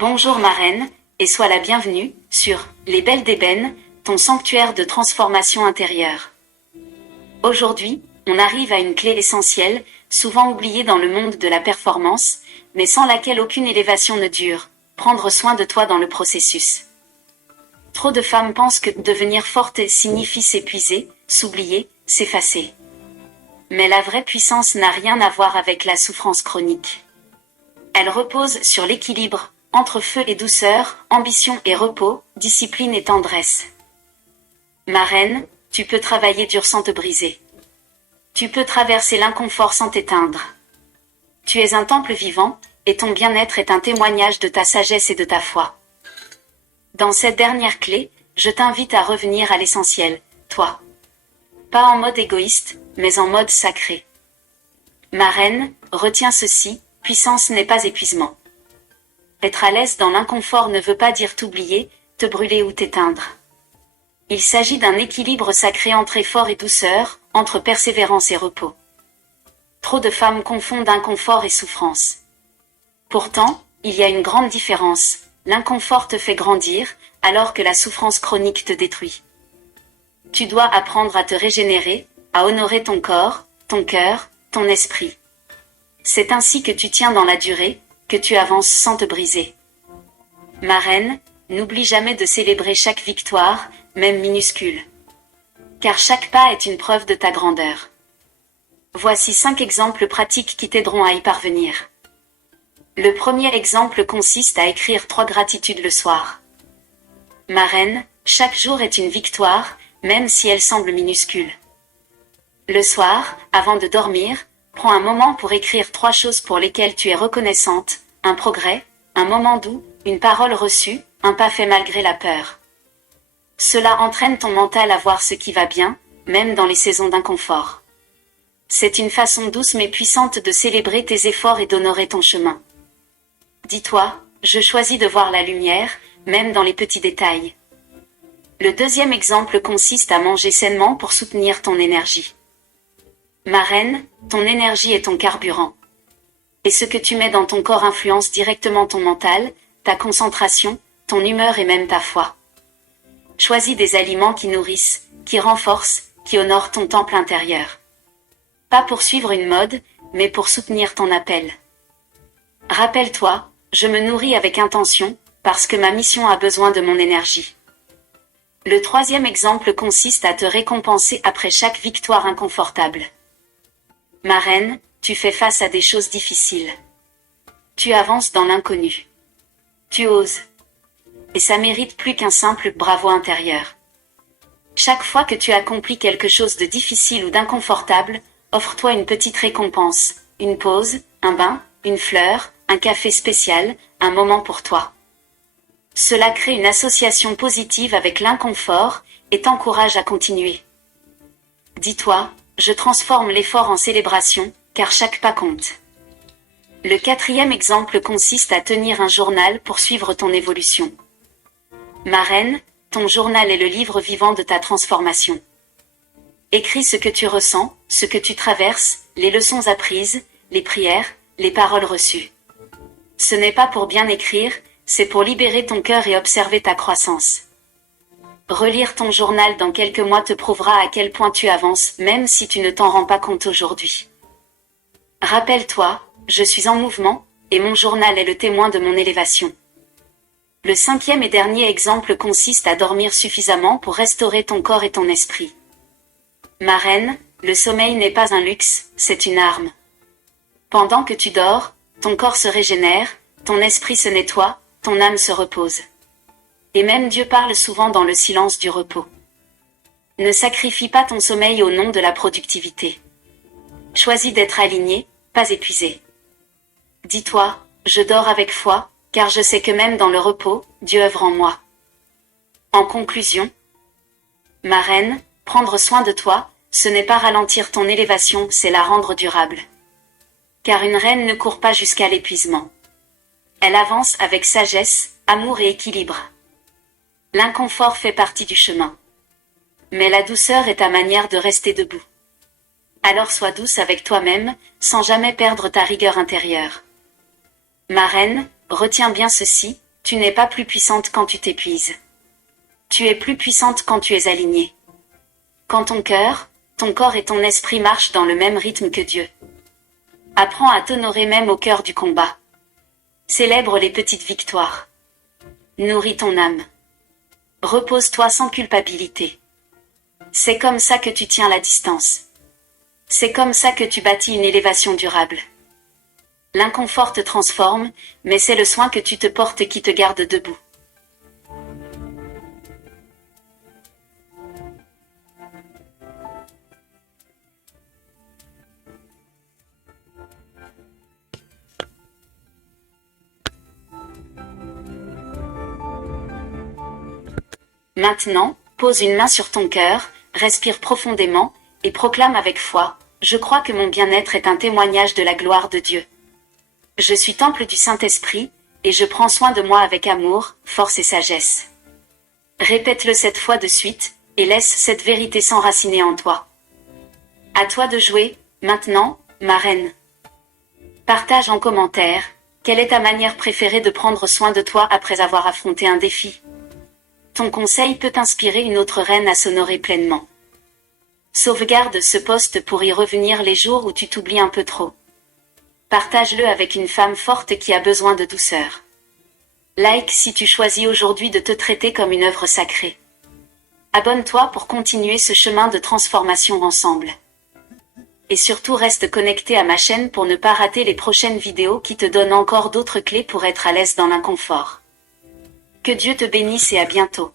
Bonjour ma reine, et sois la bienvenue sur Les Belles d'Ébène, ton sanctuaire de transformation intérieure. Aujourd'hui, on arrive à une clé essentielle, souvent oubliée dans le monde de la performance, mais sans laquelle aucune élévation ne dure: prendre soin de toi dans le processus. Trop de femmes pensent que devenir forte signifie s'épuiser, s'oublier, s'effacer. Mais la vraie puissance n'a rien à voir avec la souffrance chronique. Elle repose sur l'équilibre entre feu et douceur, ambition et repos, discipline et tendresse. Ma reine, tu peux travailler dur sans te briser. Tu peux traverser l'inconfort sans t'éteindre. Tu es un temple vivant, et ton bien-être est un témoignage de ta sagesse et de ta foi. Dans cette dernière clé, je t'invite à revenir à l'essentiel, toi. Pas en mode égoïste, mais en mode sacré. Ma reine, retiens ceci: puissance n'est pas épuisement. Être à l'aise dans l'inconfort ne veut pas dire t'oublier, te brûler ou t'éteindre. Il s'agit d'un équilibre sacré entre effort et douceur, entre persévérance et repos. Trop de femmes confondent inconfort et souffrance. Pourtant, il y a une grande différence: l'inconfort te fait grandir, alors que la souffrance chronique te détruit. Tu dois apprendre à te régénérer, à honorer ton corps, ton cœur, ton esprit. C'est ainsi que tu tiens dans la durée, que tu avances sans te briser. Ma reine, n'oublie jamais de célébrer chaque victoire, même minuscule. Car chaque pas est une preuve de ta grandeur. Voici 5 exemples pratiques qui t'aideront à y parvenir. Le premier exemple consiste à écrire 3 gratitudes le soir. Ma reine, chaque jour est une victoire, même si elle semble minuscule. Le soir, avant de dormir, prends un moment pour écrire 3 choses pour lesquelles tu es reconnaissante: un progrès, un moment doux, une parole reçue, un pas fait malgré la peur. Cela entraîne ton mental à voir ce qui va bien, même dans les saisons d'inconfort. C'est une façon douce mais puissante de célébrer tes efforts et d'honorer ton chemin. Dis-toi: je choisis de voir la lumière, même dans les petits détails. Le deuxième exemple consiste à manger sainement pour soutenir ton énergie. Ma reine, ton énergie est ton carburant. Et ce que tu mets dans ton corps influence directement ton mental, ta concentration, ton humeur et même ta foi. Choisis des aliments qui nourrissent, qui renforcent, qui honorent ton temple intérieur. Pas pour suivre une mode, mais pour soutenir ton appel. Rappelle-toi: je me nourris avec intention, parce que ma mission a besoin de mon énergie. Le troisième exemple consiste à te récompenser après chaque victoire inconfortable. Ma reine, tu fais face à des choses difficiles. Tu avances dans l'inconnu. Tu oses. Et ça mérite plus qu'un simple bravo intérieur. Chaque fois que tu accomplis quelque chose de difficile ou d'inconfortable, offre-toi une petite récompense: une pause, un bain, une fleur, un café spécial, un moment pour toi. Cela crée une association positive avec l'inconfort et t'encourage à continuer. Dis-toi: je transforme l'effort en célébration, car chaque pas compte. Le quatrième exemple consiste à tenir un journal pour suivre ton évolution. Ma reine, ton journal est le livre vivant de ta transformation. Écris ce que tu ressens, ce que tu traverses, les leçons apprises, les prières, les paroles reçues. Ce n'est pas pour bien écrire, c'est pour libérer ton cœur et observer ta croissance. Relire ton journal dans quelques mois te prouvera à quel point tu avances, même si tu ne t'en rends pas compte aujourd'hui. Rappelle-toi: je suis en mouvement, et mon journal est le témoin de mon élévation. Le cinquième et dernier exemple consiste à dormir suffisamment pour restaurer ton corps et ton esprit. Ma reine, le sommeil n'est pas un luxe, c'est une arme. Pendant que tu dors, ton corps se régénère, ton esprit se nettoie, ton âme se repose. Et même Dieu parle souvent dans le silence du repos. Ne sacrifie pas ton sommeil au nom de la productivité. Choisis d'être aligné, pas épuisé. Dis-toi: je dors avec foi, car je sais que même dans le repos, Dieu œuvre en moi. En conclusion, ma reine, prendre soin de toi, ce n'est pas ralentir ton élévation, c'est la rendre durable. Car une reine ne court pas jusqu'à l'épuisement. Elle avance avec sagesse, amour et équilibre. L'inconfort fait partie du chemin. Mais la douceur est ta manière de rester debout. Alors sois douce avec toi-même, sans jamais perdre ta rigueur intérieure. Ma reine, retiens bien ceci: Tu n'es pas plus puissante quand tu t'épuises. Tu es plus puissante quand tu es alignée. Quand ton cœur, ton corps et ton esprit marchent dans le même rythme que Dieu. Apprends à t'honorer même au cœur du combat. Célèbre les petites victoires. Nourris ton âme. Repose-toi sans culpabilité. C'est comme ça que tu tiens la distance. C'est comme ça que tu bâtis une élévation durable. L'inconfort te transforme, mais c'est le soin que tu te portes qui te garde debout. Maintenant, pose une main sur ton cœur, respire profondément, et proclame avec foi, je crois que mon bien-être est un témoignage de la gloire de Dieu. Je suis temple du Saint-Esprit, et je prends soin de moi avec amour, force et sagesse. Répète-le 7 fois de suite, et laisse cette vérité s'enraciner en toi. À toi de jouer, maintenant, ma reine. Partage en commentaire, quelle est ta manière préférée de prendre soin de toi après avoir affronté un défi? Ton conseil peut inspirer une autre reine à s'honorer pleinement. Sauvegarde ce post pour y revenir les jours où tu t'oublies un peu trop. Partage-le avec une femme forte qui a besoin de douceur. Like si tu choisis aujourd'hui de te traiter comme une œuvre sacrée. Abonne-toi pour continuer ce chemin de transformation ensemble. Et surtout reste connecté à ma chaîne pour ne pas rater les prochaines vidéos qui te donnent encore d'autres clés pour être à l'aise dans l'inconfort. Que Dieu te bénisse et à bientôt.